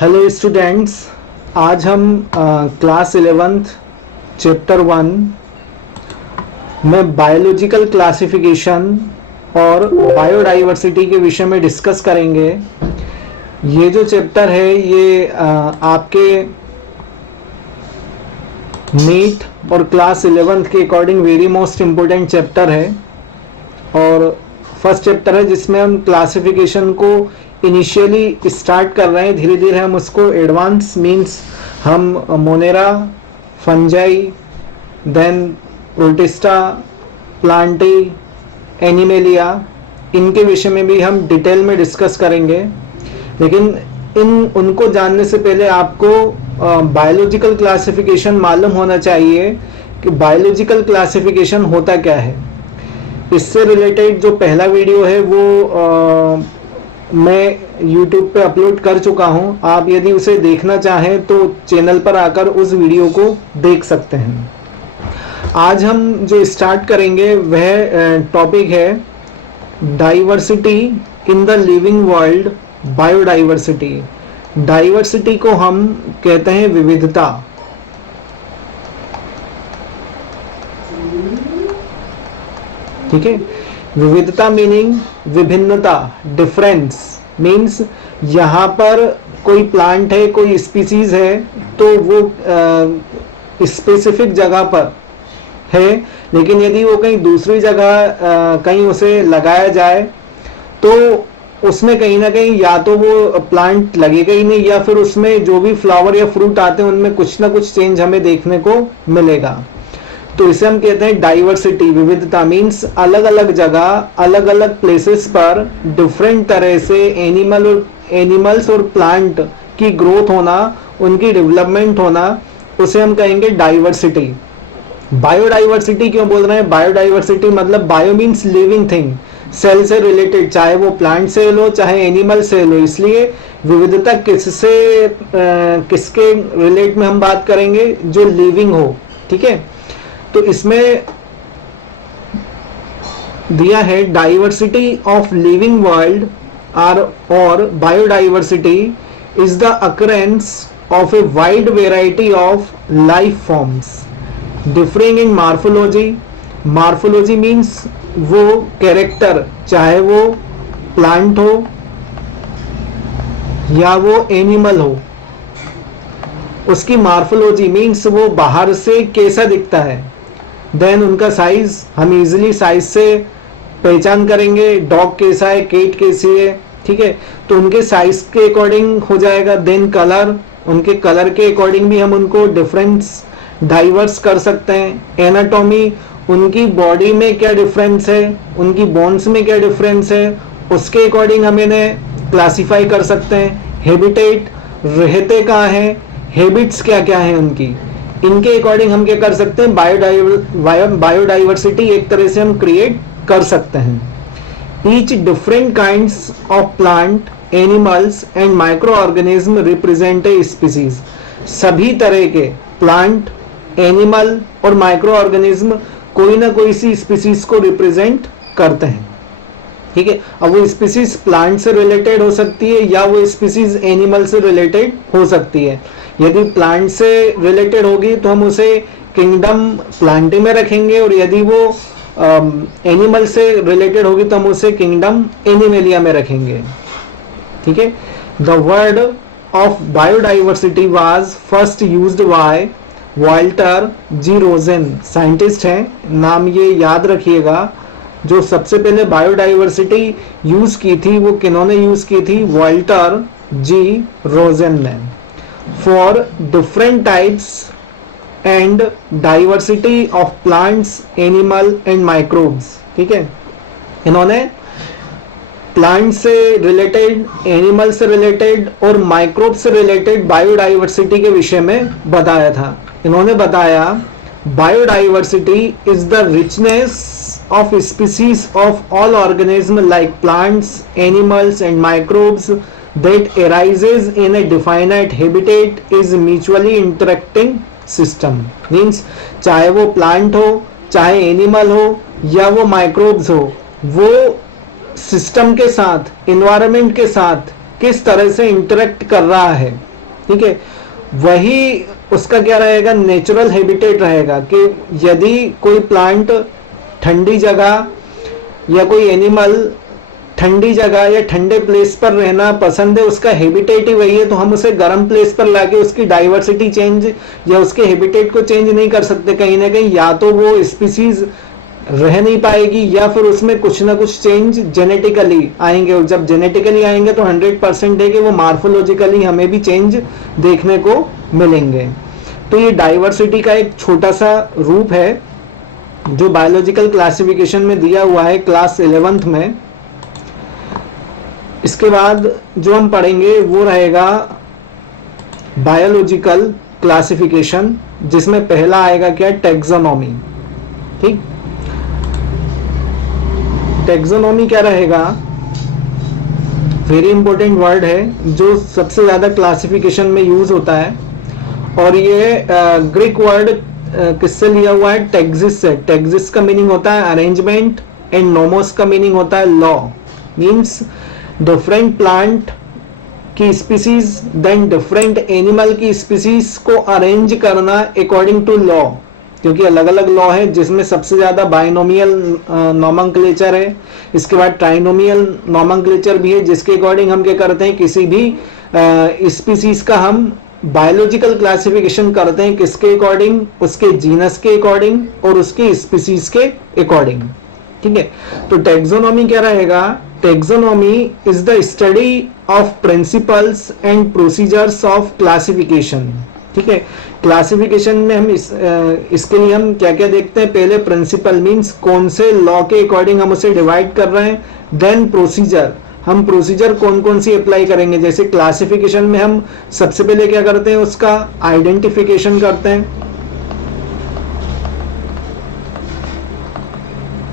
Hello students, आज हम class 11th chapter 1 में बायोलॉजिकल क्लासिफिकेशन और बायोडाइवर्सिटी के विषय में डिस्कस करेंगे। ये जो चैप्टर है ये आपके नीट और क्लास 11th के according very most important chapter है और फर्स्ट चैप्टर है जिसमें हम क्लासिफिकेशन को इनिशियली स्टार्ट कर रहे हैं। धीरे धीरे हम उसको एडवांस मीन्स हम Monera, Fungi, then Protista, Plantae, Animalia, इनके विषय में भी हम डिटेल में डिस्कस करेंगे। लेकिन उनको जानने से पहले आपको बायोलॉजिकल क्लासिफिकेशन मालूम होना चाहिए कि बायोलॉजिकल क्लासिफिकेशन होता क्या है। इससे रिलेटेड जो पहला वीडियो है वो मैं YouTube पे अपलोड कर चुका हूँ। आप यदि उसे देखना चाहें तो चैनल पर आकर उस वीडियो को देख सकते हैं। आज हम जो स्टार्ट करेंगे वह टॉपिक है diversity in the living world, biodiversity. Diversity को हम कहते हैं विविधता। ठीक है, विविधता मीनिंग विभिन्नता, डिफरेंस मीन्स यहाँ पर कोई प्लांट है, कोई स्पीसीज है तो वो स्पेसिफिक जगह पर है, लेकिन यदि वो कहीं दूसरी जगह कहीं उसे लगाया जाए तो उसमें कहीं ना कहीं या तो वो प्लांट लगेगा ही नहीं या फिर उसमें जो भी फ्लावर या फ्रूट आते हैं उनमें कुछ ना कुछ चेंज हमें देखने को मिलेगा। तो इसे हम कहते हैं डाइवर्सिटी, विविधता मीन्स अलग अलग जगह, अलग अलग प्लेसेस पर डिफरेंट तरह से एनिमल्स और प्लांट की ग्रोथ होना, उनकी डेवलपमेंट होना, उसे हम कहेंगे डाइवर्सिटी। बायोडाइवर्सिटी क्यों बोल रहे हैं? बायोडाइवर्सिटी मतलब bio means living thing, cell से रिलेटेड, चाहे वो प्लांट सेल हो चाहे एनिमल सेल हो। इसलिए विविधता किसके रिलेट में हम बात करेंगे? जो लिविंग हो। ठीक है, तो इसमें दिया है डाइवर्सिटी ऑफ लिविंग वर्ल्ड और biodiversity is the occurrence of a wide variety of life forms differing in morphology. Morphology means वो कैरेक्टर, चाहे वो प्लांट हो या वो एनिमल हो, उसकी मार्फोलॉजी मीन्स वो बाहर से कैसा दिखता है। देन उनका साइज, हम इजीली साइज से पहचान करेंगे डॉग कैसा है, कैट कैसी है। ठीक है, तो उनके साइज के अकॉर्डिंग हो जाएगा। देन कलर, उनके कलर के अकॉर्डिंग भी हम उनको डिफरेंस डाइवर्स कर सकते हैं। एनाटॉमी, उनकी बॉडी में क्या डिफरेंस है, उनकी बोन्स में क्या डिफरेंस है, उसके अकॉर्डिंग हम इन्हें क्लासीफाई कर सकते हैं। हैबिटेट, रहते कहाँ हैं, हैबिट्स क्या क्या है उनकी, इनके अकॉर्डिंग हम क्या कर सकते हैं? बायोडाइवर्सिटी एक तरह से हम क्रिएट कर सकते हैं। Each different kinds of plant, animals and micro organism represent a species. सभी तरह के प्लांट, एनिमल और माइक्रो ऑर्गेनिज्म कोई ना कोई सी स्पीसीज को रिप्रेजेंट करते हैं। ठीक है, अब वो स्पीसीज प्लांट से रिलेटेड हो सकती है या वो स्पीसीज एनिमल से रिलेटेड हो सकती है। यदि प्लांट से रिलेटेड होगी तो हम उसे किंगडम प्लांटी में रखेंगे और यदि वो एनिमल से रिलेटेड होगी तो हम उसे किंगडम एनिमेलिया में रखेंगे। ठीक है, the word of biodiversity was first used by Walter ji Rosen. Scientist हैं, नाम ये याद रखिएगा। जो सबसे पहले बायोडाइवर्सिटी यूज की थी वो किन्होंने यूज की थी? वाल्टर जी रोजेन ने। For different types and diversity of plants, animal and microbes. ठीक है, इन्होंने प्लांट से रिलेटेड, एनिमल से रिलेटेड और माइक्रोब से रिलेटेड बायोडाइवर्सिटी के विषय में बताया था। इन्होंने बताया biodiversity is the richness of species of all organisms like plants, animals and microbes that arises in a definite habitat is mutually interacting system। means चाहे वो प्लांट हो, चाहे एनिमल हो या वो माइक्रोब्स हो, वो सिस्टम के साथ, इन्वायरमेंट के साथ किस तरह से इंटरेक्ट कर रहा है, ठीक है। वही उसका क्या रहेगा, नेचुरल हैबिटेट रहेगा कि यदि कोई प्लांट ठंडी जगह या कोई एनिमल ठंडी जगह या ठंडे प्लेस पर रहना पसंद है, उसका हैबिटेट ही वही है, तो हम उसे गर्म प्लेस पर लाके उसकी डाइवर्सिटी चेंज या उसके हैबिटेट को चेंज नहीं कर सकते। कहीं ना कहीं या तो वो स्पीसीज रह नहीं पाएगी या फिर उसमें कुछ ना कुछ चेंज जेनेटिकली आएंगे, और जब जेनेटिकली आएंगे तो 100% है कि वो मार्फोलॉजिकली हमें भी चेंज देखने को मिलेंगे। तो ये डाइवर्सिटी का एक छोटा सा रूप है जो बायोलॉजिकल क्लासिफिकेशन में दिया हुआ है क्लास 11th में। इसके बाद जो हम पढ़ेंगे वो रहेगा बायोलॉजिकल क्लासिफिकेशन, जिसमें पहला आएगा क्या, टैक्सोनॉमी। ठीक, टैक्सोनॉमी क्या रहेगा, वेरी इंपॉर्टेंट वर्ड है जो सबसे ज्यादा क्लासिफिकेशन में यूज होता है, और ये ग्रीक वर्ड किससे लिया हुआ है, टैक्सिस से। टैक्सिस का मीनिंग होता है अरेंजमेंट एंड नोमोस का मीनिंग होता है लॉ, मीन्स डिफरेंट प्लांट की स्पीसीज देन डिफरेंट एनिमल की स्पीसीज को अरेंज करना अकॉर्डिंग टू लॉ, क्योंकि अलग अलग लॉ है जिसमें सबसे ज्यादा बाइनोमियल नोमेनक्लेचर है, इसके बाद ट्राइनोमियल नोमेनक्लेचर भी है, जिसके अकॉर्डिंग हम क्या करते हैं, किसी भी स्पीसीज का हम बायोलॉजिकल क्लासिफिकेशन करते हैं, किसके अकॉर्डिंग, उसके जीनस के अकॉर्डिंग और उसके स्पीसीज के अकॉर्डिंग। ठीक है, तो टैक्सोनॉमी क्या रहेगा, taxonomy is the study of principles and procedures of classification. ठीक है, क्लासिफिकेशन में हम इसके लिए हम क्या क्या देखते हैं, पहले प्रिंसिपल मींस कौन से लॉ के अकॉर्डिंग हम उसे डिवाइड कर रहे हैं, देन प्रोसीजर, हम प्रोसीजर कौन कौन सी अप्लाई करेंगे। जैसे क्लासिफिकेशन में हम सबसे पहले क्या करते हैं, उसका आइडेंटिफिकेशन करते हैं।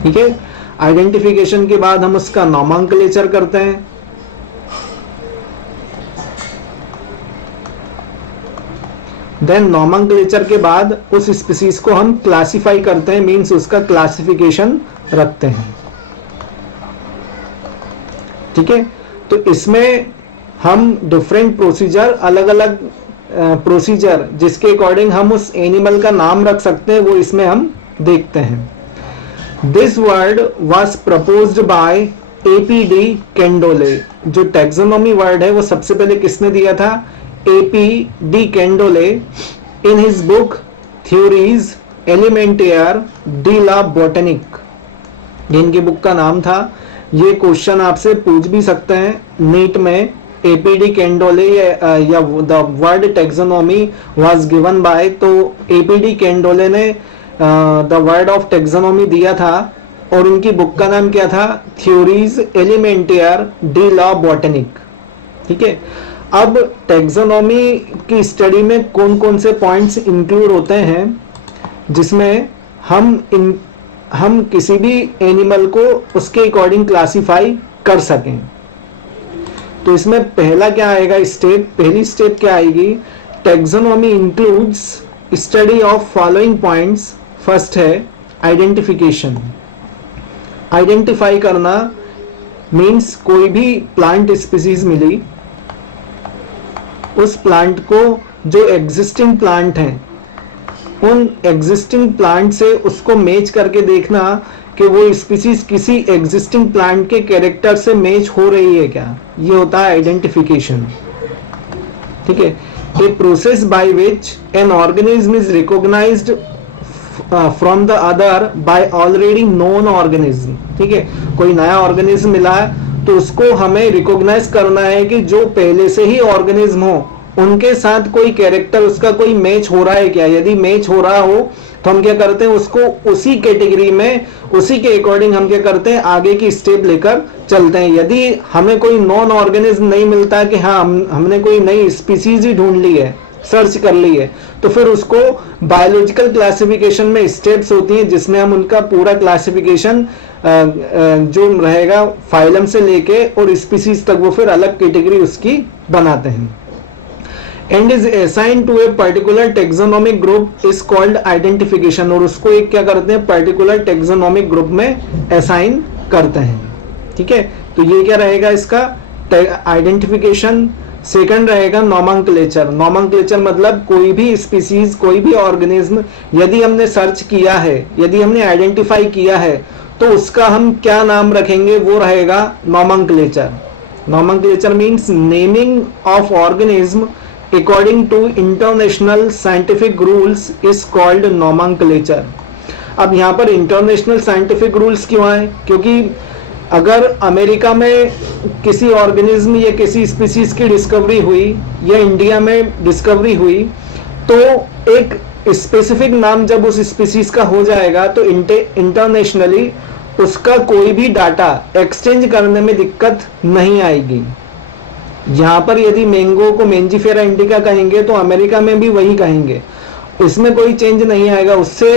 ठीक है, आइडेंटिफिकेशन के बाद हम उसका नोमेनक्लेचर करते हैं, देन नोमेनक्लेचर के बाद उस स्पीसीज को हम क्लासिफाई करते हैं, मींस उसका क्लासिफिकेशन रखते हैं। ठीक है, तो इसमें हम डिफरेंट प्रोसीजर, अलग अलग प्रोसीजर जिसके अकॉर्डिंग हम उस एनिमल का नाम रख सकते हैं, वो इसमें हम देखते हैं। This word was proposed by A P D Candolle. जो टैक्सोनॉमी वर्ड है वो सबसे पहले किसने दिया था, A P D Candolle, in his book थ्योरीज एलिमेंटियर डी ला बोटेनिक, इनकी बुक का नाम था। ये क्वेश्चन आपसे पूछ भी सकते हैं नीट में, एपीडी कैंडोले या the word taxonomy was given bye, तो एपीडी कैंडोले ने द वर्ड ऑफ टैक्सोनॉमी दिया था और उनकी बुक का नाम क्या था, थ्योरीज एलिमेंटियर डी ला बोटेनिक। ठीक है, अब टैक्सोनॉमी की स्टडी में कौन कौन से पॉइंट्स इंक्लूड होते हैं जिसमें हम किसी भी एनिमल को उसके अकॉर्डिंग क्लासिफाई कर सकें। तो इसमें पहला क्या आएगा स्टेप, पहली स्टेप क्या आएगी, taxonomy includes study of following points. First है आइडेंटिफिकेशन। आइडेंटिफाई करना मीन्स कोई भी प्लांट स्पीसीज मिली, उस प्लांट को जो एग्जिस्टिंग प्लांट हैं, उन एग्जिस्टिंग प्लांट से उसको मैच करके देखना कि वो स्पीसीज किसी एग्जिस्टिंग प्लांट के कैरेक्टर से मैच हो रही है क्या, ये होता है आइडेंटिफिकेशन। ठीक है, a process by which an organism is recognised from the other by already known organism. ठीक है, कोई नया ऑर्गेनिज्म मिला है तो उसको हमें रिकॉग्नाइज करना है कि जो पहले से ही ऑर्गेनिज्म हो उनके साथ कोई कैरेक्टर, उसका कोई मैच हो रहा है क्या। यदि मैच हो रहा हो तो हम क्या करते हैं, उसको उसी कैटेगरी में, उसी के अकॉर्डिंग हम क्या करते हैं, आगे की स्टेप लेकर चलते हैं। यदि हमें कोई नॉन ऑर्गेनिज्म नहीं मिलता कि हाँ हमने कोई नई स्पीसीज ही ढूंढ ली है, सर्च कर ली है, तो फिर उसको बायोलॉजिकल क्लासिफिकेशन में स्टेप्स होती हैं जिसमें हम उनका पूरा क्लासिफिकेशन जो रहेगा फाइलम से लेके और स्पीसीज तक, वो फिर अलग कैटेगरी उसकी बनाते हैं। And is assign to a particular taxonomic group is called identification, और उसको एक क्या करते हैं, पर्टिकुलर टेक्सोनोमिक ग्रुप में असाइन करते हैं। ठीक है, तो ये क्या रहेगा इसका आइडेंटिफिकेशन। सेकंड रहेगा नोमेनक्लेचर। नोमेनक्लेचर मतलब कोई भी स्पीसीज, कोई भी ऑर्गेनिज्म यदि हमने सर्च किया है, यदि हमने आइडेंटिफाई किया है, तो उसका हम क्या नाम रखेंगे, वो रहेगा nomenclature. Nomenclature means naming of organism according to international scientific rules is called nomenclature. अब यहाँ पर इंटरनेशनल साइंटिफिक रूल्स क्यों आए? क्योंकि अगर अमेरिका में किसी ऑर्गेनिज्म या किसी स्पीसीज की डिस्कवरी हुई या इंडिया में डिस्कवरी हुई, तो एक स्पेसिफिक नाम जब उस स्पीसीज का हो जाएगा तो इंटरनेशनली उसका कोई भी डाटा एक्सचेंज करने में दिक्कत नहीं आएगी। यहाँ पर यदि मैंगो को मेंजीफेरा इंडिका कहेंगे तो अमेरिका में भी वही कहेंगे, इसमें कोई चेंज नहीं आएगा। उससे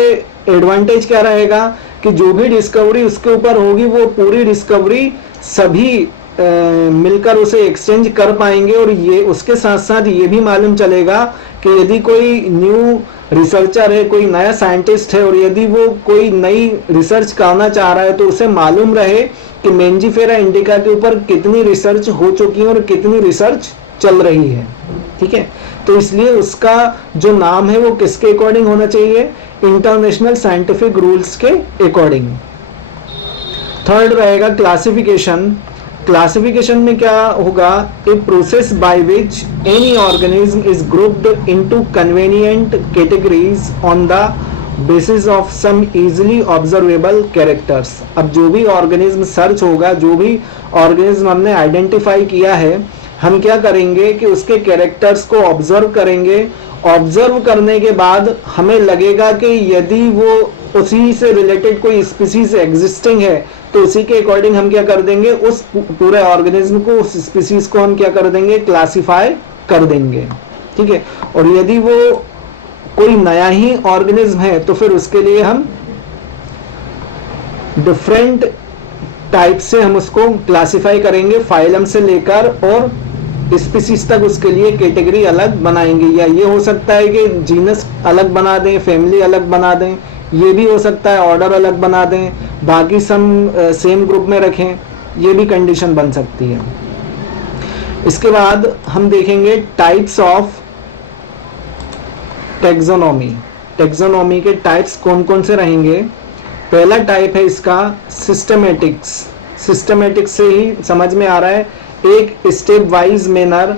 एडवांटेज क्या रहेगा कि जो भी डिस्कवरी उसके ऊपर होगी वो पूरी डिस्कवरी सभी मिलकर उसे एक्सचेंज कर पाएंगे, और ये उसके साथ साथ ये भी मालूम चलेगा कि यदि कोई न्यू रिसर्चर है, कोई नया साइंटिस्ट है, और यदि वो कोई नई रिसर्च करना चाह रहा है तो उसे मालूम रहे कि मेंजीफेरा इंडिका के ऊपर कितनी रिसर्च हो चुकी है और कितनी रिसर्च चल रही है। ठीक है, तो इसलिए उसका जो नाम है वो किसके अकॉर्डिंग होना चाहिए? इंटरनेशनल साइंटिफिक रूल्स के अकॉर्डिंग। थर्ड रहेगा क्लासिफिकेशन। क्लासिफिकेशन में क्या होगा? A process by which any organism is grouped into convenient categories on the basis of some easily observable characters. अब जो भी ऑर्गेनिज्म सर्च होगा, जो भी ऑर्गेनिज्म हमने आइडेंटिफाई किया है, हम क्या करेंगे कि उसके कैरेक्टर्स को ऑब्जर्व करेंगे। ऑब्जर्व करने के बाद हमें लगेगा कि यदि वो उसी से रिलेटेड कोई स्पीसीज एग्जिस्टिंग है तो उसी के अकॉर्डिंग हम क्या कर देंगे, उस पूरे ऑर्गेनिज्म को, उस स्पीसीज को हम क्या कर देंगे, क्लासिफाई कर देंगे। ठीक है, और यदि वो कोई नया ही ऑर्गेनिज्म है तो फिर उसके लिए हम डिफरेंट टाइप से हम उसको क्लासिफाई करेंगे, फाइलम से लेकर और स्पीसीज तक उसके लिए कैटेगरी अलग बनाएंगे। या ये हो सकता है कि जीनस अलग बना दें, फैमिली अलग बना दें, ये भी हो सकता है ऑर्डर अलग बना दें, बाकी सम सेम ग्रुप में रखें, ये भी कंडीशन बन सकती है। इसके बाद हम देखेंगे टाइप्स ऑफ टेक्सोनॉमी। टेक्सोनॉमी के टाइप्स कौन कौन से रहेंगे? पहला टाइप है इसका सिस्टमेटिक्स। सिस्टमेटिक्स से ही समझ में आ रहा है, एक स्टेप वाइज मैनर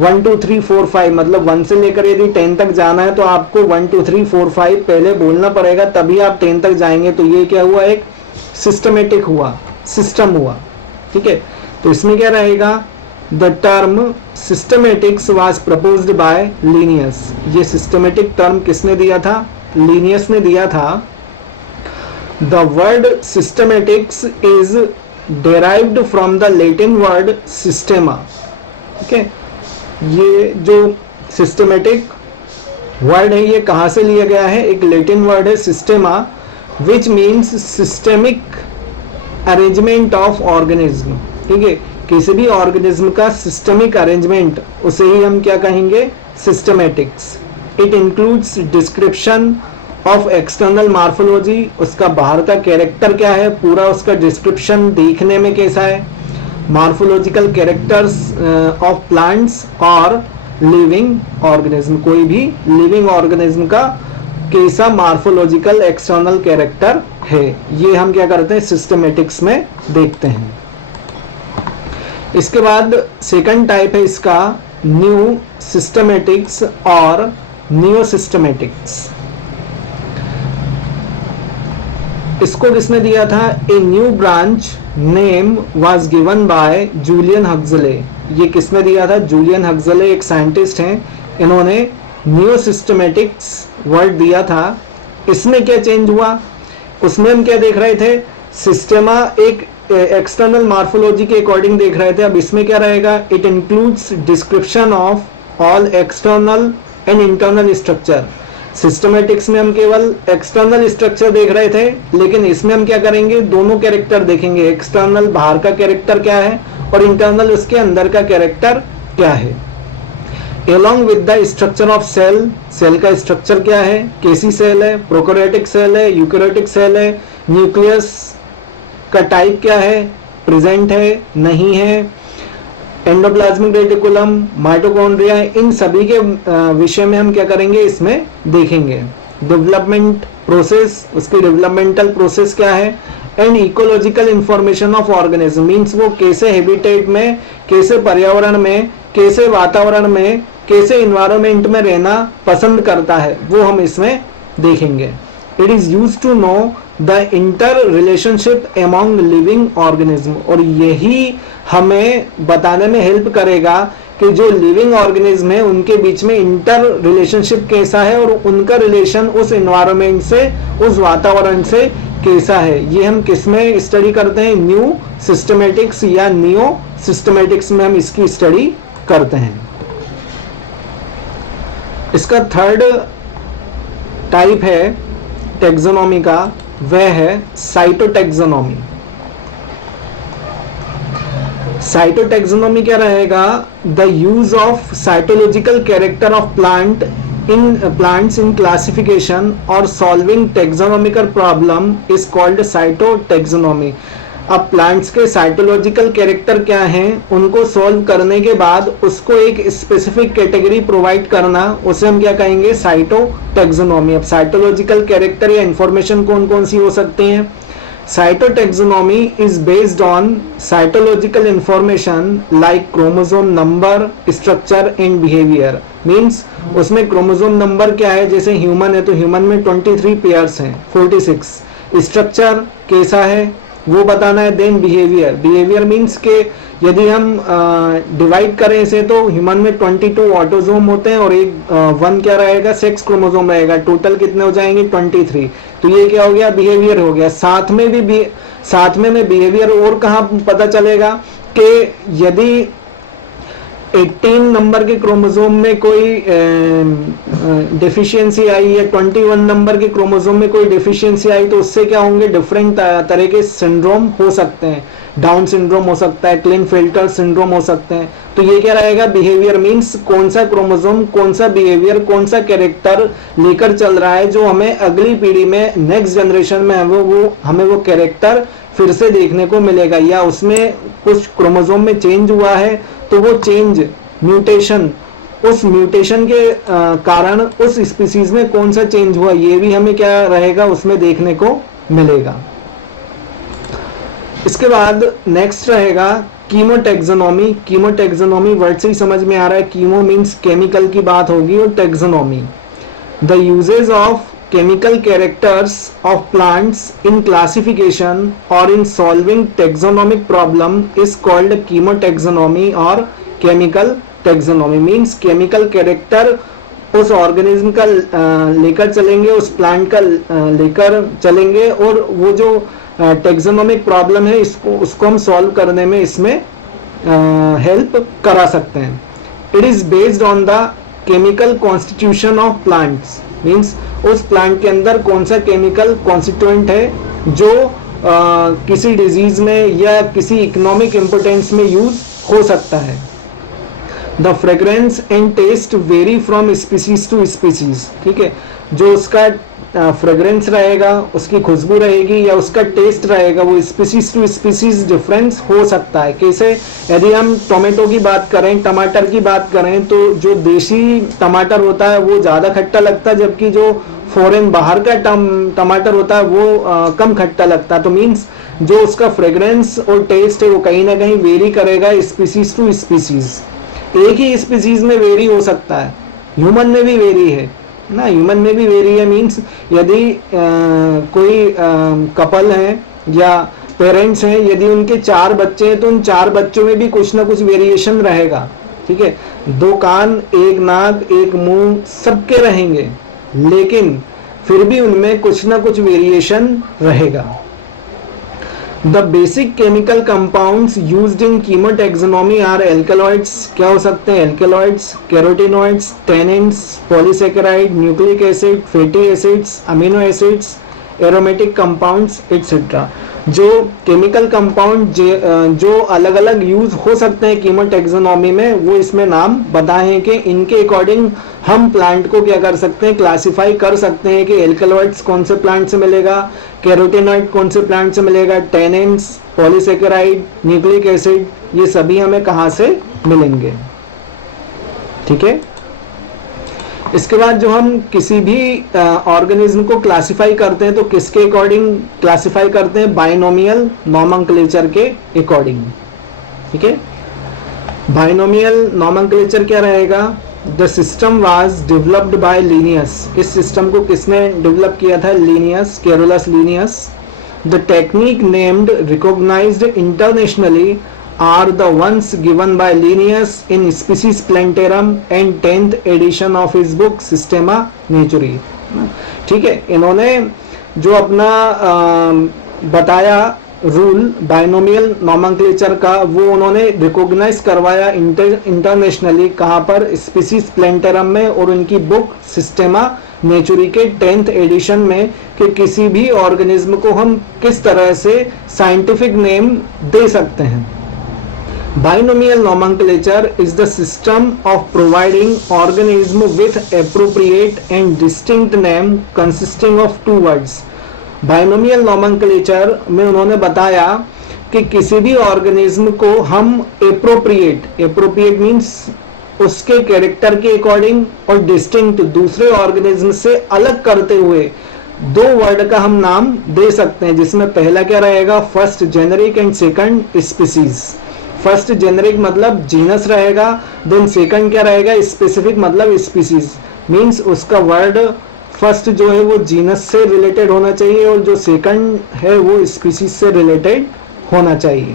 1 2 3 4 5, मतलब 1 से लेकर यदि 10 तक जाना है तो आपको 1 2 3 4 5 पहले बोलना पड़ेगा, तभी आप 10 तक जाएंगे। तो ये क्या हुआ? एक सिस्टमेटिक हुआ, सिस्टम हुआ। ठीक है, तो इसमें क्या रहेगा? The term systematics was proposed by Linnaeus. ये सिस्टमेटिक टर्म किसने दिया था? लीनियस ने दिया था। The word systematics is derived from the Latin word systema। ठीक है, ये जो सिस्टमेटिक वर्ड है ये कहाँ से लिया गया है? एक लेटिन वर्ड है सिस्टेमा, which means systemic arrangement of organism. ठीक है, किसी भी ऑर्गेनिज्म का सिस्टमिक अरेंजमेंट, उसे ही हम क्या कहेंगे? Systematics. It includes description of external morphology, उसका बाहर का कैरेक्टर क्या है, पूरा उसका डिस्क्रिप्शन देखने में कैसा है, मार्फोलॉजिकल कैरेक्टर्स ऑफ प्लांट्स और लिविंग ऑर्गेनिज्म, कोई भी लिविंग ऑर्गेनिज्म का कैसा मार्फोलॉजिकल एक्सटर्नल कैरेक्टर है, ये हम क्या करते हैं? सिस्टमेटिक्स में देखते हैं। इसके बाद सेकंड टाइप है इसका न्यू सिस्टमेटिक्स और नियो सिस्टमेटिक्स। इसको किसने दिया था? A new branch name was given by Julian Huxley. ये किसने दिया था? जूलियन हक्सले एक साइंटिस्ट हैं, इन्होंने न्यू सिस्टमेटिक्स वर्ड दिया था। इसमें क्या चेंज हुआ? उसमें हम क्या देख रहे थे? सिस्टेमा एक एक्सटर्नल मार्फोलॉजी के अकॉर्डिंग देख रहे थे। अब इसमें क्या रहेगा? It includes description of all external and internal structure. Systematics में हम केवल एक्सटर्नल स्ट्रक्चर देख रहे थे, लेकिन इसमें हम क्या करेंगे? दोनों कैरेक्टर देखेंगे, एक्सटर्नल बाहर का कैरेक्टर क्या है और इंटरनल उसके अंदर का कैरेक्टर क्या है। Along with the structure of cell, cell का स्ट्रक्चर क्या है, कैसी सेल है, प्रोकैरियोटिक सेल है, यूकैरियोटिक सेल है, न्यूक्लियस का टाइप क्या है, प्रेजेंट है नहीं है, एंडोप्लाज्मिक रेटिकुलम, माइटोकॉन्ड्रिया, इन सभी के विषय में हम क्या करेंगे, इसमें देखेंगे। डेवलपमेंट प्रोसेस, उसकी डेवलपमेंटल प्रोसेस क्या है, and ecological information of organism, means वो कैसे हैबिटेट में, कैसे पर्यावरण में, कैसे वातावरण में, कैसे इन्वायरमेंट में रहना पसंद करता है, वो हम इसमें देखेंगे। It is use to know the inter relationship among living organism, और यही हमें बताने में हेल्प करेगा कि जो लिविंग ऑर्गेनिज्म है उनके बीच में इंटर रिलेशनशिप कैसा है और उनका रिलेशन उस एनवायरनमेंट से, उस वातावरण से कैसा है। ये हम किस में स्टडी करते हैं, न्यू सिस्टमेटिक्स या नियो सिस्टमेटिक्स में हम इसकी स्टडी करते हैं। इसका थर्ड टाइप है टैक्सोनॉमी का, वह है साइटोटैक्सोनॉमी। साइटोटैक्सोनॉमी क्या रहेगा, the use of cytological character of plants in classification or solving taxonomical problem is called cytotaxonomy। अब प्लांट्स के साइटोलॉजिकल कैरेक्टर क्या हैं, उनको सॉल्व करने के बाद उसको एक स्पेसिफिक कैटेगरी प्रोवाइड करना, उसे हम क्या कहेंगे, साइटोटैक्सोनॉमी। अब साइटोलॉजिकल कैरेक्टर या इंफॉर्मेशन कौन कौन सी हो सकती हैं। Cytotaxonomy is based on cytological information like chromosome number, structure and behavior। Means उसमें क्रोमोसोम नंबर क्या है, जैसे ह्यूमन है तो ह्यूमन में 23 पेयर्स हैं, 46। स्ट्रक्चर कैसा है वो बताना है। देन बिहेवियर, बिहेवियर मीन्स के यदि हम डिवाइड करें इसे तो ह्यूमन में 22 ऑटोजोम होते हैं और एक 1 क्या रहेगा, सेक्स क्रोमोसोम रहेगा। टोटल कितने हो जाएंगे, 23। तो ये क्या हो गया, बिहेवियर हो गया। साथ में मैं बिहेवियर और कहाँ पता चलेगा कि यदि 18 नंबर के क्रोमोसोम में कोई डेफिशिएंसी आई या 21 नंबर के क्रोमोसोम में कोई डेफिशिएंसी आई तो उससे क्या होंगे, डिफरेंट तरह के सिंड्रोम हो सकते हैं। डाउन सिंड्रोम हो सकता है, क्लिनफेल्टर सिंड्रोम हो सकते हैं। तो ये क्या रहेगा, बिहेवियर मीन्स कौन सा क्रोमोसोम, कौन सा बिहेवियर, कौन सा कैरेक्टर लेकर चल रहा है जो हमें अगली पीढ़ी में, नेक्स्ट जनरेशन में हमें वो कैरेक्टर फिर से देखने को मिलेगा, या उसमें कुछ क्रोमोसोम में चेंज हुआ है तो वो चेंज, म्यूटेशन, उस म्यूटेशन के कारण उस स्पीसीज में कौन सा चेंज हुआ, ये भी हमें क्या रहेगा, उसमें देखने को मिलेगा। इसके बाद नेक्स्ट रहेगा कीमोटैक्सोनॉमी। कीमोटैक्सोनॉमी वर्ड से ही समझ में आ रहा है, कीमो मीन्स केमिकल की बात होगी और taxonomy the usages of chemical characters of plants in classification or in solving taxonomic problem is called chemotaxonomy or chemical taxonomy। means chemical character उस ऑर्गेनिज्म का लेकर चलेंगे, उस प्लांट का लेकर चलेंगे और वो जो टैक्सोनॉमिक प्रॉब्लम है उसको हम सॉल्व करने में इसमें हेल्प करा सकते हैं। It is based on the chemical constitution of plants. Means उस प्लांट के अंदर कौन सा केमिकल कॉन्स्टिट्यूएंट है जो किसी डिजीज में या किसी इकोनॉमिक इंपोर्टेंस में यूज हो सकता है। The fragrance and taste vary from species to species. ठीक है, जो उसका फ्रेग्रेंस रहेगा, उसकी खुशबू रहेगी या उसका टेस्ट रहेगा, वो स्पीसीज टू स्पीसीज डिफरेंस हो सकता है। कैसे, यदि हम टोमेटो की बात करें, टमाटर की बात करें तो जो देसी टमाटर होता है वो ज़्यादा खट्टा लगता है, जबकि जो फॉरेन बाहर का टमाटर होता है वो कम खट्टा लगता है। तो मीन्स जो उसका फ्रेग्रेंस और टेस्ट है वो कहीं ना कहीं वेरी करेगा स्पीसीज टू स्पीसीज। एक ही स्पीसीज में वेरी हो सकता है, ह्यूमन में भी वेरी है ना, ह्यूमन में भी वेरी है। मीन्स यदि कोई कपल है या पेरेंट्स हैं, यदि उनके 4 बच्चे हैं तो उन 4 बच्चों में भी कुछ ना कुछ वेरिएशन रहेगा। ठीक है, 2 कान, 1 नाक, 1 मुंह सबके रहेंगे, लेकिन फिर भी उनमें कुछ ना कुछ वेरिएशन रहेगा। The basic chemical compounds used in chemotaxonomy are alkaloids. क्या हो सकते हैं, alkaloids, carotenoids, tannins, polysaccharide, nucleic acid, fatty acids, amino acids, aromatic compounds etcetera. जो केमिकल कंपाउंड जो अलग अलग यूज हो सकते हैं कीमोटैक्सोनॉमी में, वो इसमें नाम बताए हैं कि इनके अकॉर्डिंग हम प्लांट को क्या कर सकते हैं, क्लासिफाई कर सकते हैं कि एल्कलॉइड्स कौन से प्लांट से मिलेगा, कैरोटिनॉइड कौन से प्लांट से मिलेगा, टैनिन्स, पॉलीसेकेराइड, न्यूक्लिक एसिड, ये सभी हमें कहाँ से मिलेंगे। ठीक है, इसके बाद जो हम किसी भी ऑर्गेनिज्म को क्लासिफाई करते हैं तो किसके अकॉर्डिंग क्लासिफाई करते हैं? बाइनोमियल नोमेनक्लेचर के अकॉर्डिंग। ठीक है, बाइनोमियल नोमेनक्लेचर क्या रहेगा? The system was developed by Linnaeus. इस सिस्टम को किसने डेवलप किया था? Linnaeus, Carolus Linnaeus. The technique named recognised internationally are the ones given by Linnaeus in Species Plantarum and 10th edition of his book Systema Naturae। ठीक है, इन्होंने जो अपना बताया रूल बाइनोमियल नोमेनक्लेचर का, वो उन्होंने रिकॉग्नाइज करवाया इंटरनेशनली। कहाँ पर? स्पीसीज प्लेंटेरम में, और उनकी बुक सिस्टेमा नेचुरी के 10th एडिशन में, कि किसी भी ऑर्गेनिज्म को हम किस तरह से साइंटिफिक नेम दे सकते हैं। Binomial nomenclature is the system of providing organism with appropriate and distinct name consisting of two words। Binomial nomenclature में उन्होंने बताया कि किसी भी ऑर्गेनिज्म को हम appropriate means उसके कैरेक्टर के अकॉर्डिंग और distinct दूसरे ऑर्गेनिज्म से अलग करते हुए दो वर्ड का हम नाम दे सकते हैं, जिसमें पहला क्या रहेगा? First generic and second species. First generic मतलब जीनस रहेगा, देन सेकंड क्या रहेगा? स्पेसिफिक मतलब स्पीसीज। मींस उसका वर्ड फर्स्ट जो है वो जीनस से रिलेटेड होना चाहिए और जो सेकंड है वो स्पीसीज से रिलेटेड होना चाहिए।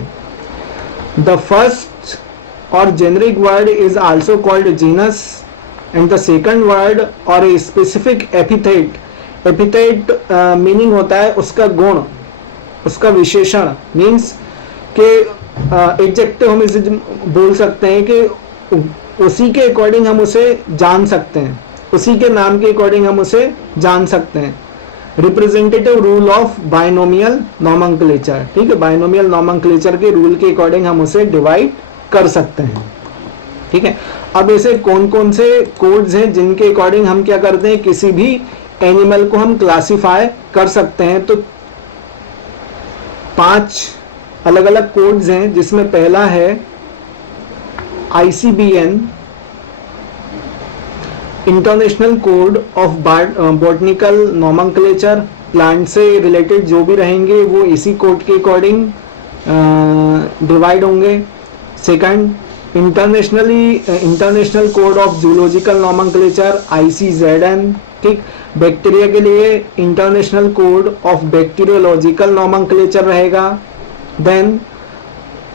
The first or generic word is also called genus and the second word or a specific epithet. Epithet meaning होता है उसका गुण, उसका विशेषण। मीन्स के एडजेक्टिव हम इसे बोल सकते हैं कि उसी के अकॉर्डिंग हम उसे जान सकते हैं, उसी के नाम के अकॉर्डिंग हम उसे जान सकते हैं। Representative rule of binomial nomenclature. ठीक है, बाइनोमियल नोमेनक्लेचर के रूल के अकॉर्डिंग हम उसे डिवाइड कर सकते हैं। ठीक है, अब ऐसे कौन कौन से कोड्स हैं जिनके अकॉर्डिंग हम क्या करते हैं? किसी भी एनिमल को हम क्लासिफाई कर सकते हैं। तो 5 अलग अलग कोड्स हैं, जिसमें पहला है ICBN, international code of botanical nomenclature. Plant से रिलेटेड जो भी रहेंगे वो इसी कोड के अकॉर्डिंग डिवाइड होंगे। Second, international code of zoological nomenclature ICZN। ठीक, बैक्टीरिया के लिए international code of bacteriological nomenclature रहेगा। देन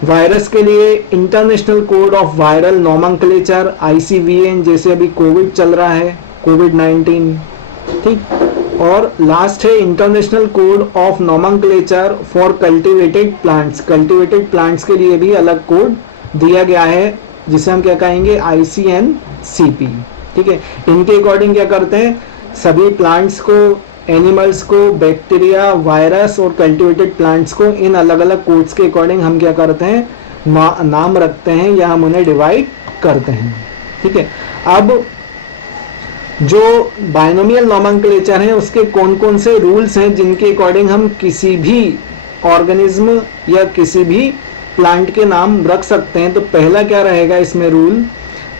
वायरस के लिए international code of viral nomenclature ICVN, जैसे अभी कोविड चल रहा है, कोविड-19। ठीक, और लास्ट है international code of nomenclature for cultivated plants. Cultivated plants के लिए भी अलग कोड दिया गया है, जिसे हम क्या कहेंगे? ICNCP। ठीक है, इनके अकॉर्डिंग क्या करते हैं? सभी प्लांट्स को, एनिमल्स को, बैक्टीरिया, वायरस और कल्टिवेटेड प्लांट्स को इन अलग अलग कोड्स के अकॉर्डिंग हम क्या करते हैं? नाम रखते हैं या हम उन्हें डिवाइड करते हैं। ठीक है, अब जो बाइनोमियल नोमेनक्लेचर है उसके कौन कौन से रूल्स हैं जिनके अकॉर्डिंग हम किसी भी ऑर्गेनिज्म या किसी भी प्लांट के नाम रख सकते हैं। तो पहला क्या रहेगा इसमें rule?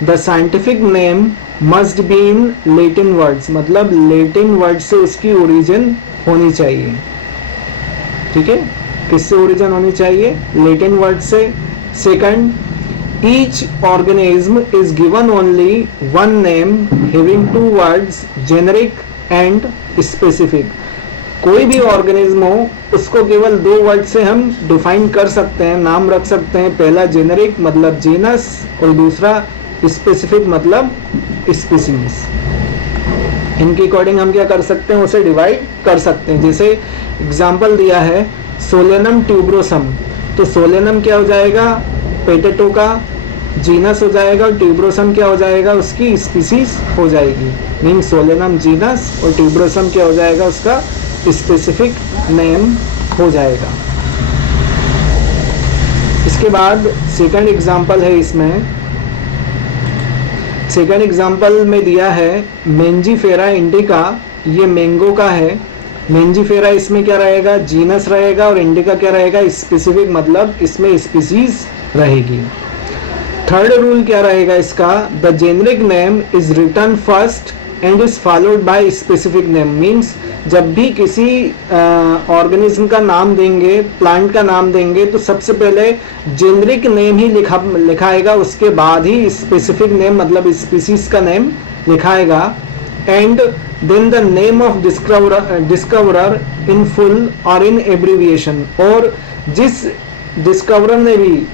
The scientific name must be in Latin words, मतलब लैटिन वर्ड से उसकी ओरिजिन होनी चाहिए। ठीक है, किससे ओरिजिन होनी चाहिए? लैटिन वर्ड से। Second, each organism is given only one name having 2 words, generic and specific. कोई भी ऑर्गेनिज्म हो उसको केवल 2 वर्ड से हम डिफाइन कर सकते हैं, नाम रख सकते हैं। पहला जेनेरिक मतलब जीनस और दूसरा स्पेसिफिक मतलब स्पीसीज। इनके अकॉर्डिंग हम क्या कर सकते हैं? उसे डिवाइड कर सकते हैं। जैसे एग्जांपल दिया है सोलेनम ट्यूब्रोसम, तो सोलेनम क्या हो जाएगा? पोटैटो का जीनस हो जाएगा और ट्यूब्रोसम क्या हो जाएगा? उसकी स्पीसीज हो जाएगी। मीन सोलेनम जीनस और ट्यूब्रोसम क्या हो जाएगा? उसका स्पेसिफिक नेम हो जाएगा। इसके बाद सेकंड एग्जांपल है, इसमें सेकंड एग्जांपल में दिया है मेंजीफेरा इंडिका। ये मैंगो का है। मेंजीफेरा इसमें क्या रहेगा? जीनस रहेगा और इंडिका क्या रहेगा? स्पेसिफिक मतलब इसमें स्पीसीज रहेगी। थर्ड रूल क्या रहेगा इसका, the generic name is written first and is followed by specific name. Means जब भी किसी ऑर्गेनिज्म का नाम देंगे, प्लांट का नाम देंगे, तो सबसे पहले जेनरिक नेम ही लिखाएगा, उसके बाद ही स्पेसिफिक नेम मतलब स्पीसीज का नेम लिखाएगा। And then the name of discoverer in full or in abbreviation. और जिस डिस्कवरर ने भी,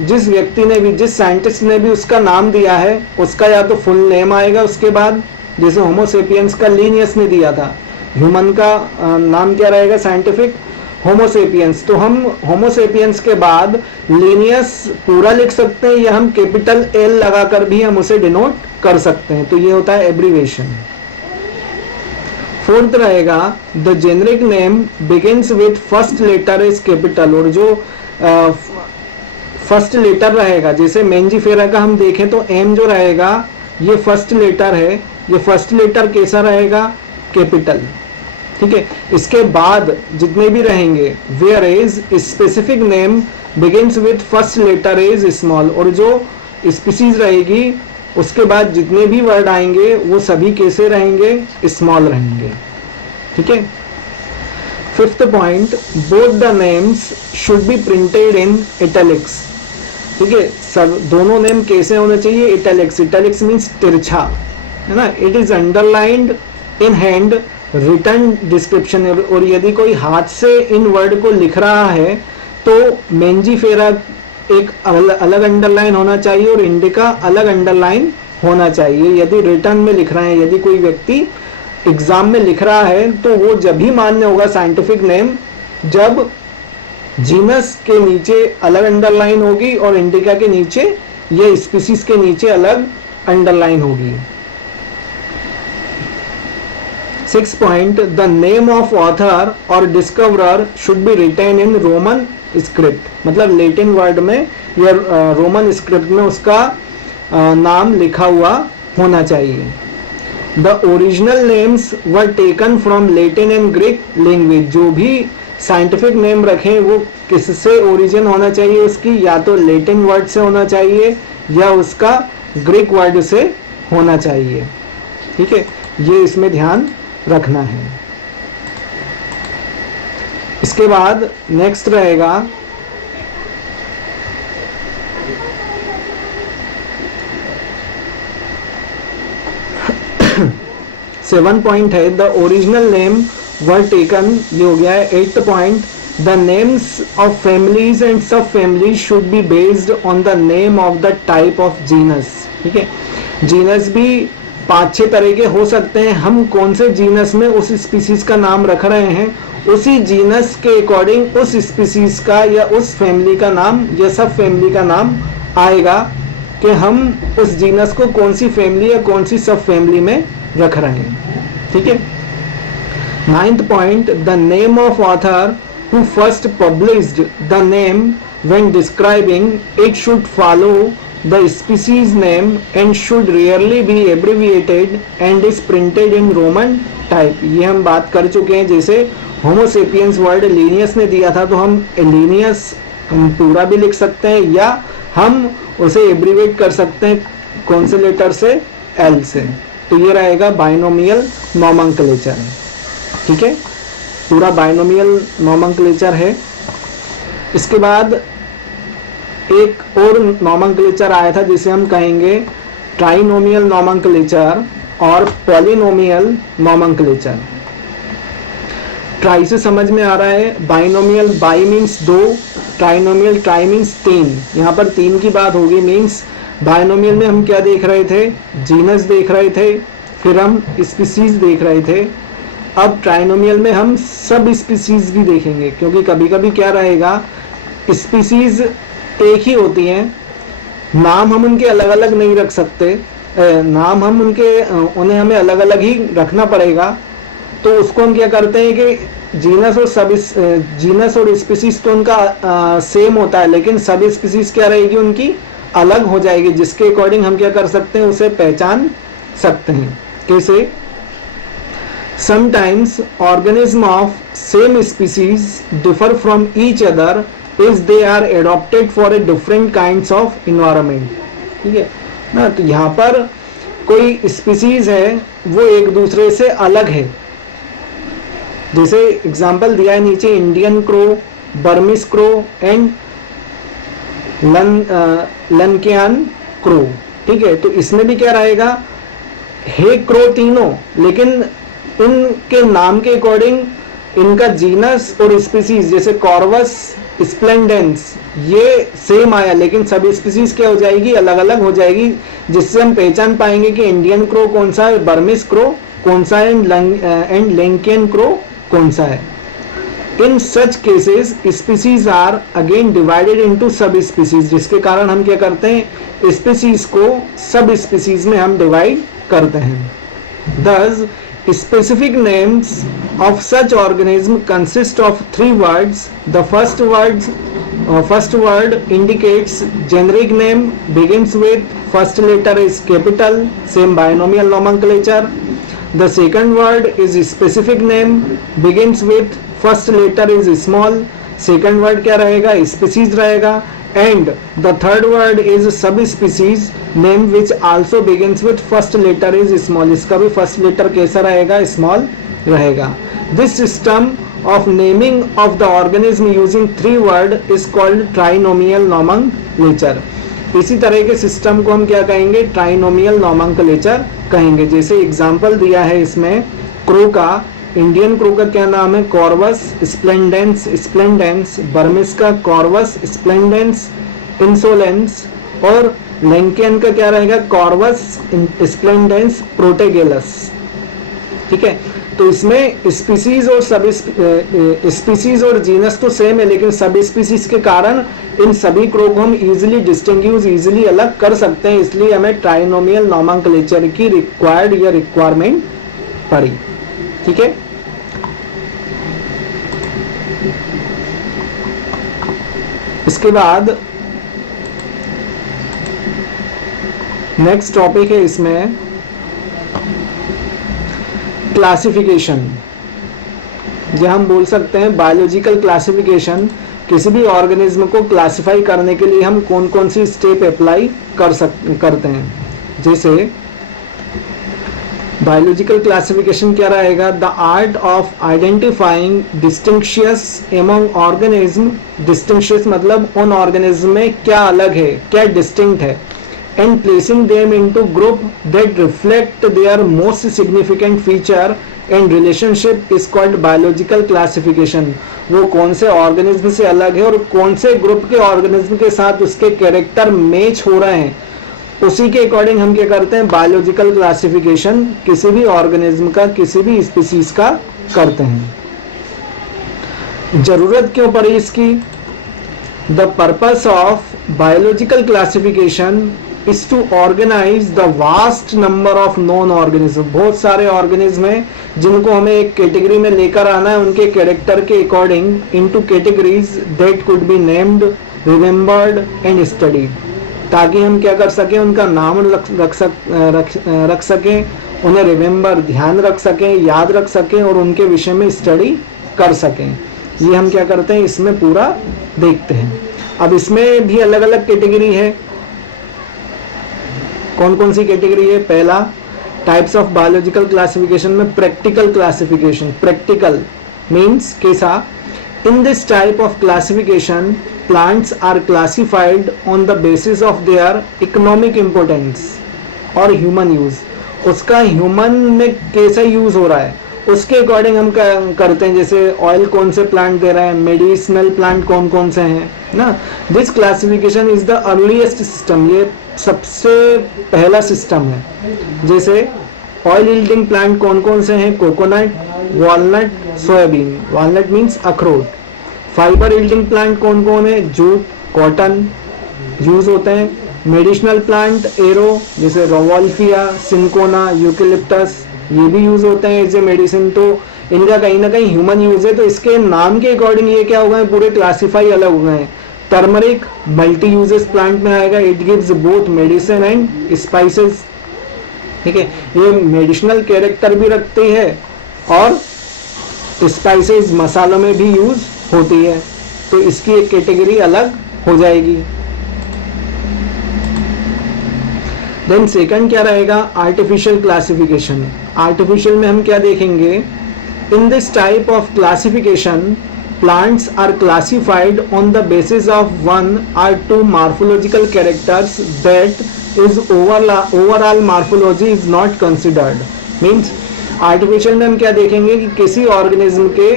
जिस व्यक्ति ने भी, जिस साइंटिस्ट ने भी उसका नाम दिया है, उसका या तो फुल नेम आएगा उसके बाद, जैसे होमोसेपियंस का लीनियस ने दिया था, ह्यूमन का नाम क्या रहेगा साइंटिफिक, होमोसेपियंस। तो हम होमोसेपियंस के बाद लीनियस पूरा लिख सकते हैं या हम कैपिटल एल लगाकर भी हम उसे डिनोट कर सकते हैं, तो ये होता है एब्रीवेशन। फोर्थ रहेगा the generic name begins with first letter is capital. और जो फर्स्ट लेटर रहेगा, जैसे मेंजीफेरा का हम देखें तो एम जो रहेगा ये फर्स्ट लेटर है, ये फर्स्ट लेटर कैसा रहेगा, कैपिटल। ठीक है, इसके बाद जितने भी रहेंगे, where is specific name begins with first letter is small. और जो स्पीसीज रहेगी उसके बाद जितने भी वर्ड आएंगे वो सभी कैसे रहेंगे, स्मॉल रहेंगे। ठीक है। Fifth point, both the names should be printed in italics. ठीक है, सब दोनों नेम कैसे होने चाहिए, इटैलिक्स। इटैलिक्स मीन्स तिरछा, है ना। It is underlined in hand written description. और यदि कोई हाथ से इन वर्ड को लिख रहा है तो मेंजीफेरा एक अलग अंडरलाइन होना चाहिए और इंडिका अलग अंडरलाइन होना चाहिए यदि रिटर्न में लिख रहे हैं। यदि कोई व्यक्ति एग्जाम में लिख रहा है तो वो जब ही मान्य होगा साइंटिफिक नेम जब जीनस के नीचे अलग अंडरलाइन होगी और इंडिका के नीचे या स्पीसीज के नीचे अलग अंडरलाइन होगी। 6 point, the name of author or discoverer should be written in Roman script. मतलब लैटिन वर्ड में या रोमन स्क्रिप्ट में उसका नाम लिखा हुआ होना चाहिए। The original names were taken from Latin and Greek language. जो भी साइंटिफिक नेम रखें वो किससे ओरिजिन होना चाहिए उसकी, या तो लैटिन वर्ड से होना चाहिए या उसका ग्रीक वर्ड से होना चाहिए। ठीक है, ये इसमें ध्यान रखना है। इसके बाद नेक्स्ट रहेगा 7 पॉइंट है the original name were taken, ये हो गया है। 8th point, the names of families and sub families should be based on the name of the type of genus. ठीक है, जीनस भी 5-6 तरह के हो सकते हैं। हम कौन से जीनस में उस स्पीसीज का नाम रख रहे हैं, उसी जीनस के अकॉर्डिंग उस स्पीसीज का या उस फैमिली का नाम या सब फैमिली का नाम आएगा कि हम उस जीनस को कौन सी फैमिली या कौन सी सब फैमिली में रख रहे हैं। ठीक है। 9th point, the name of author who first published the name when describing it should follow the species name and should rarely be abbreviated and is printed in Roman type। ये हम बात कर चुके हैं। जैसे होमोसेपियंस वर्ड लीनियस ने दिया था तो हम लीनियस पूरा भी लिख सकते हैं या हम उसे एब्रीवेट कर सकते हैं कौन से लेटर से, एल से। तो ये रहेगा बाइनोमियल नोमेनक्लेचर। ठीक है, पूरा बाइनोमियल नोमेनक्लेचर है। इसके बाद एक और नोमेनक्लेचर आया था जिसे हम कहेंगे ट्राइनोमियल नोमेनक्लेचर और पॉलिनोमियल नोमेनक्लेचर। ट्राई से समझ में आ रहा है, binomial by means 2, trinomial try means 3। यहाँ पर 3 की बात होगी। मीन्स बाइनोमियल में हम क्या देख रहे थे, जीनस देख रहे थे, फिर हम स्पीसीज देख रहे थे। अब ट्राइनोमियल में हम सब स्पीसीज भी देखेंगे, क्योंकि कभी कभी क्या रहेगा, स्पीसीज एक ही होती हैं, नाम हम उनके अलग अलग नहीं रख सकते, नाम हम उन्हें हमें अलग अलग ही रखना पड़ेगा। तो उसको हम क्या करते हैं कि जीनस और स्पीसीज तो उनका सेम होता है, लेकिन सब स्पीसीज क्या रहेगी, उनकी अलग हो जाएगी, जिसके अकॉर्डिंग हम क्या कर सकते हैं, उसे पहचान सकते हैं। कैसे? Sometimes organisms of same species differ from each other is they are adopted for a different kinds of environment. ठीक है ना, तो यहाँ पर कोई स्पीसीज है वो एक दूसरे से अलग है, जैसे एग्जाम्पल दिया है नीचे, Indian crow, Burmese crow and Lankan crow. ठीक है, तो इसमें भी क्या रहेगा, हे क्रो तीनों, लेकिन इनके नाम के अकॉर्डिंग इनका जीनस और स्पीसीज, जैसे कॉर्वस स्प्लेंडेंस ये सेम आया, लेकिन सब स्पीसीज क्या हो जाएगी, अलग अलग हो जाएगी, जिससे हम पहचान पाएंगे कि इंडियन क्रो कौन सा है, बर्मिस क्रो कौन सा है एंड लैंकियन क्रो कौन सा है। In such cases species are again divided into sub species, जिसके कारण हम क्या करते हैं, स्पीसीज को सब स्पीसीज में हम डिवाइड करते हैं। Thus, specific names of such organism consist of three words. The first word indicates generic name, begins with first letter is capital, same binomial nomenclature. The second word is specific name, begins with first letter is small, second word क्या रहेगा, species रहेगा, and the third word is subspecies name which also begins with first letter is small, इसका भी first letter कैसा रहेगा, small रहेगा। This system of naming of the organism using three word is called trinomial nomenclature। इसी तरह के system को हम क्या कहेंगे, ट्राइनोमियल नोमेनक्लेचर कहेंगे। जैसे एग्जांपल दिया है इसमें क्रो का, इंडियन क्रो का क्या नाम है, कॉर्वस स्प्लेंडेंस, बर्मिस का कॉर्वस स्प्लेंडेंस इंसोलेंस, और लैंकियन का क्या रहेगा, कॉर्वस स्प्लेंडेंस प्रोटेगेलस। ठीक है, तो इसमें स्पीसीज और सब स्पीसीज और जीनस तो सेम है, लेकिन सब स्पीसीज के कारण इन सभी क्रो को हम इजीली डिस्टिंग्विश, इजीली अलग कर सकते हैं, इसलिए हमें ट्राइनोमियल नोमेनक्लेचर की रिक्वायरमेंट पड़ी। ठीक है, इसके बाद नेक्स्ट टॉपिक है इसमें क्लासिफिकेशन, या हम बोल सकते हैं बायोलॉजिकल क्लासिफिकेशन। किसी भी ऑर्गेनिज्म को क्लासिफाई करने के लिए हम कौन कौन सी स्टेप अप्लाई करते हैं। जैसे बायोलॉजिकल क्लासिफिकेशन क्या रहेगा, the art of identifying distinctions among organism, distinctions मतलब उन ऑर्गेनिज्म में क्या अलग है, क्या डिस्टिंक्ट है, and placing them into group that reflect their most significant feature and relationship is called biological classification। वो कौन से ऑर्गेनिज्म से अलग है और कौन से ग्रुप के ऑर्गेनिज्म के साथ उसके कैरेक्टर मैच हो रहे हैं, उसी के अकॉर्डिंग हम क्या करते हैं, बायोलॉजिकल क्लासिफिकेशन किसी भी ऑर्गेनिज्म का, किसी भी स्पीसीज का करते हैं। जरूरत क्यों पड़ी इसकी, the purpose of biological classification is to organize the vast number of known organism। बहुत सारे ऑर्गेनिज्म हैं जिनको हमें एक कैटेगरी में लेकर आना है, उनके कैरेक्टर के according into categories that could be named, remembered and studied, ताकि हम क्या कर सकें, उनका नाम रख सकें, उन्हें रिमेम्बर ध्यान रख सकें, याद रख सकें और उनके विषय में स्टडी कर सकें। ये हम क्या करते हैं, इसमें पूरा देखते हैं। अब इसमें भी अलग अलग कैटेगरी है, कौन कौन सी कैटेगरी है। पहला टाइप्स ऑफ बायोलॉजिकल क्लासिफिकेशन में प्रैक्टिकल क्लासिफिकेशन, प्रैक्टिकल मीन्स कैसा, in this type of classification plants are classified on the basis of their economic importance और ह्यूमन यूज, उसका ह्यूमन में कैसा यूज हो रहा है उसके अकॉर्डिंग हम करते हैं। जैसे ऑयल कौन से प्लांट दे रहे हैं, मेडिसिनल प्लांट कौन कौन से हैं ना। This classification is the earliest system, ये सबसे पहला सिस्टम है। जैसे ऑयल यील्डिंग प्लांट कौन कौन से हैं, coconut, walnut, soybean, walnut means अखरोट। फाइबर यील्डिंग प्लांट कौन कौन है, जूट, कॉटन यूज होते हैं। मेडिसिनल प्लांट एरो, जैसे रोवोल्फिया, सिंकोना, यूकेलिप्टस, ये भी यूज होते हैं एज ए मेडिसिन। तो इनका कहीं ना कहीं ह्यूमन यूज है, तो इसके नाम के अकॉर्डिंग ये क्या हो गए, पूरे क्लासिफाई अलग हो गए हैं। टर्मरिक मल्टी यूजेस प्लांट में आएगा, it gives both medicine and spices. ठीक है, ये मेडिसिनल कैरेक्टर भी रखती है और स्पाइसेस मसालों में भी यूज होती है। तो इसकी एक कैटेगरी अलग हो जाएगी। देन सेकंड क्या रहेगा, आर्टिफिशियल क्लासिफिकेशन। आर्टिफिशियल में हम क्या देखेंगे, in this type of classification plants are classified on the basis of one or two morphological characters that is overall morphology is not considered. Means artificial में हम क्या देखेंगे कि किसी ऑर्गेनिज्म के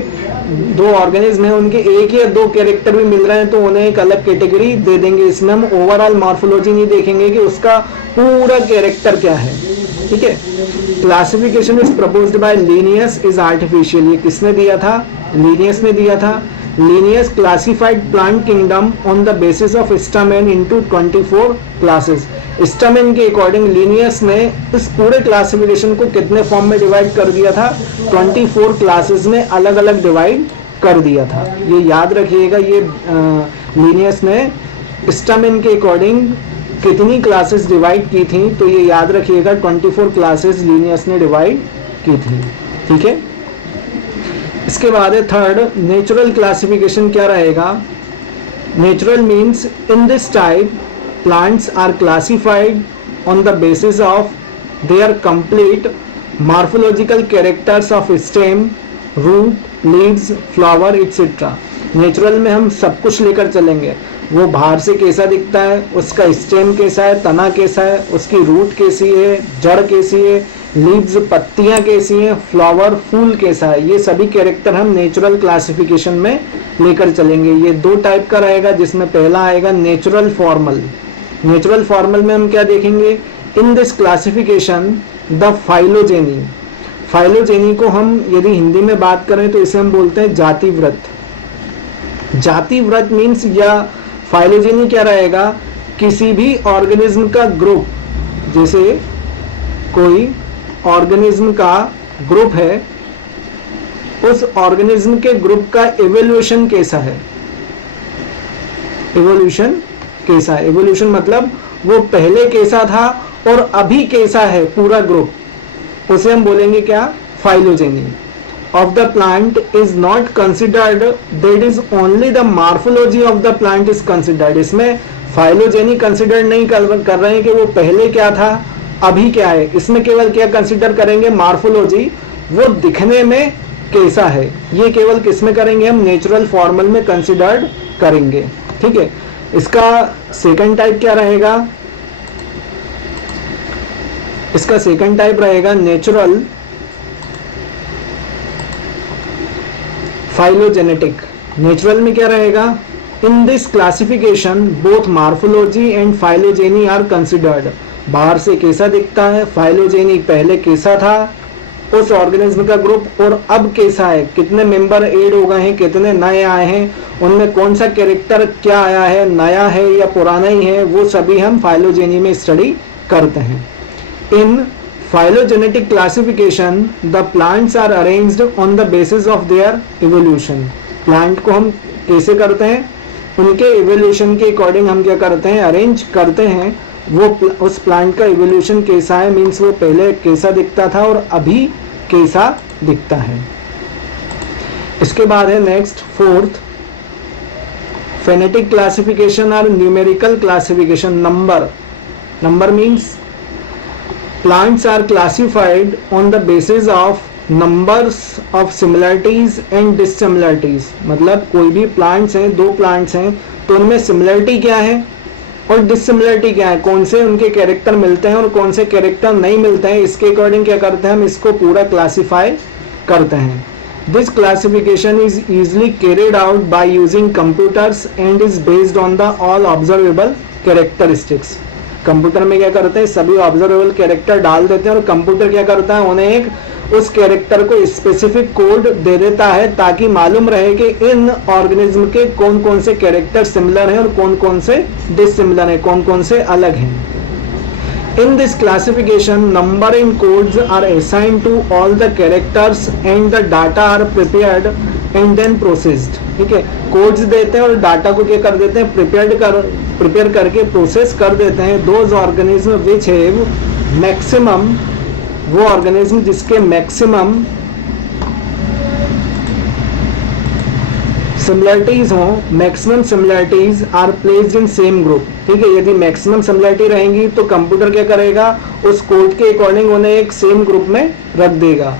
दो ऑर्गेनिज्म है, उनके एक या दो कैरेक्टर भी मिल रहे हैं तो उन्हें एक अलग कैटेगरी दे देंगे। इसमें हम ओवरऑल मॉर्फोलॉजी नहीं देखेंगे कि उसका पूरा कैरेक्टर क्या है। ठीक है, classification is proposed by Linnaeus is artificial. ये किसने दिया था, लिनियस ने दिया था। Linnaeus classified plant kingdom on the basis of stamen into 24 classes. Stamen के अकॉर्डिंग लिनियस ने इस पूरे क्लासिफिकेशन को कितने फॉर्म में डिवाइड कर दिया था, 24 क्लासेस में अलग अलग डिवाइड कर दिया था। ये याद रखिएगा, ये लिनियस ने स्टामेन के अकॉर्डिंग कितनी क्लासेस डिवाइड की थी, तो ये याद रखिएगा 24 क्लासेस लिनियस ने डिवाइड की थी। ठीक है, इसके बाद है थर्ड, नेचुरल क्लासिफिकेशन क्या रहेगा। Natural means in this type plants are classified on the basis of their complete morphological characters of stem, root, leaves, flower etc. Natural में हम सब कुछ लेकर चलेंगे, वो बाहर से कैसा दिखता है, उसका स्टेम कैसा है, तना कैसा है, उसकी रूट कैसी है, जड़ कैसी है, लीव्स पत्तियां कैसी हैं, फ्लावर फूल कैसा है, ये सभी कैरेक्टर हम नेचुरल क्लासिफिकेशन में लेकर चलेंगे। ये दो टाइप का रहेगा, जिसमें पहला आएगा नेचुरल फॉर्मल। नेचुरल फॉर्मल में हम क्या देखेंगे, in this classification the phylogeny. Phylogeny को हम यदि हिंदी में बात करें तो इसे हम बोलते हैं जाति व्रत। जाति व्रत मीन्स, या फाइलोजेनी क्या रहेगा, किसी भी ऑर्गेनिज्म का ग्रुप, जैसे कोई ऑर्गेनिज्म का ग्रुप है, उस ऑर्गेनिज्म के ग्रुप का एवोल्यूशन कैसा है। एवोल्यूशन कैसा है, एवोल्यूशन मतलब वो पहले कैसा था और अभी कैसा है पूरा ग्रुप, उसे हम बोलेंगे क्या, phylogeny. Of the plant is not considered, that is only the morphology of the plant is considered. इसमें फाइलोजेनी कंसिडर नहीं कर रहे हैं कि वो पहले क्या था अभी क्या है, इसमें केवल क्या कंसिडर करेंगे, मार्फोलॉजी, वो दिखने में कैसा है। ये केवल किसमें करेंगे हम, नेचुरल फॉर्मल में कंसिडर्ड करेंगे। ठीक है, इसका सेकंड टाइप क्या रहेगा, इसका सेकंड टाइप रहेगा नेचुरल फाइलोजेनेटिक। नेचुरल में क्या रहेगा, in this classification both morphology and phylogeny are considered. बाहर से कैसा दिखता है, फाइलोजेनी पहले कैसा था उस ऑर्गेनिज्म का ग्रुप, और अब कैसा है, कितने मेंबर ऐड हो गए हैं, कितने नए आए हैं, उनमें कौन सा कैरेक्टर क्या आया है, नया है या पुराना ही है, वो सभी हम फाइलोजेनी में स्टडी करते हैं। In phylogenetic classification the plants are arranged on the basis of their evolution. Plant को हम कैसे करते हैं, उनके इवोल्यूशन के अकॉर्डिंग हम क्या करते हैं, अरेंज करते हैं। वो उस प्लांट का इवोल्यूशन कैसा है, मीन्स वो पहले कैसा दिखता था और अभी कैसा दिखता है। इसके बाद है next fourth, phonetic classification or numerical classification. Number means plants are classified on the basis of numbers of similarities and dissimilarities. मतलब कोई भी plants हैं, दो plants हैं, तो उनमें similarity क्या है और डिसिमिलरिटी क्या है, कौन से उनके कैरेक्टर मिलते हैं और कौन से कैरेक्टर नहीं मिलते हैं, इसके अकॉर्डिंग क्या करते हैं हम इसको पूरा क्लासीफाई करते हैं। This classification is easily carried out by using computers and is based on the all observable characteristics. Computer में क्या करते हैं, सभी ऑब्जर्वेबल कैरेक्टर डाल देते हैं और कंप्यूटर क्या करता है, उन्हें एक उस कैरेक्टर को स्पेसिफिक कोड दे देता है ताकि मालूम रहे कि इन ऑर्गेनिज्म के कौन कौन से कैरेक्टर सिमिलर हैं और कौन कौन से डिसिमिलर हैं, कौन कौन से अलग हैं। In this classification, number and codes are assigned to all the characters and the data are prepared and then processed. ठीक है, कोड्स देते हैं और डाटा को क्या कर देते हैं, प्रिपेयर करके प्रोसेस कर देते हैं। Those organisms which have maximum, वो ऑर्गेनिज्म जिसके मैक्सिमम सिमिलरिटीज हो, maximum similarities are placed in same group. ठीक है, यदि मैक्सिमम सिमिलरिटी रहेंगी तो कंप्यूटर क्या करेगा, उस कोड के अकॉर्डिंग उन्हें एक सेम ग्रुप में रख देगा।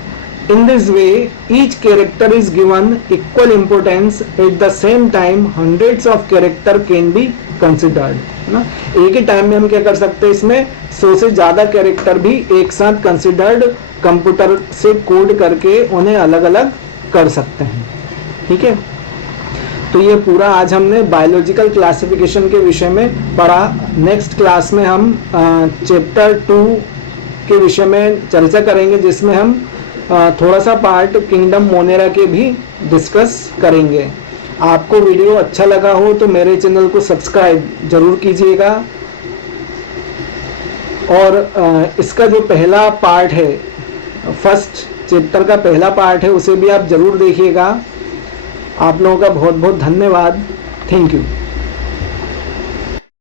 In this way each character is given equal importance, at the same time hundreds of character can be considered, है ना। एक ही टाइम में हम क्या कर सकते हैं, इसमें 100 से ज्यादा कैरेक्टर भी एक साथ कंसिडर्ड कंप्यूटर से कोड करके उन्हें अलग अलग कर सकते हैं। ठीक है, तो ये पूरा आज हमने बायोलॉजिकल क्लासिफिकेशन के विषय में पढ़ा। नेक्स्ट क्लास में हम चैप्टर 2 के विषय में चर्चा करेंगे, जिसमें हम थोड़ा सा पार्ट किंगडम मोनेरा के भी डिस्कस करेंगे। आपको वीडियो अच्छा लगा हो तो मेरे चैनल को सब्सक्राइब जरूर कीजिएगा, और इसका जो पहला पार्ट है, फर्स्ट चैप्टर का पहला पार्ट है, उसे भी आप जरूर देखिएगा। आप लोगों का बहुत बहुत धन्यवाद। Thank you.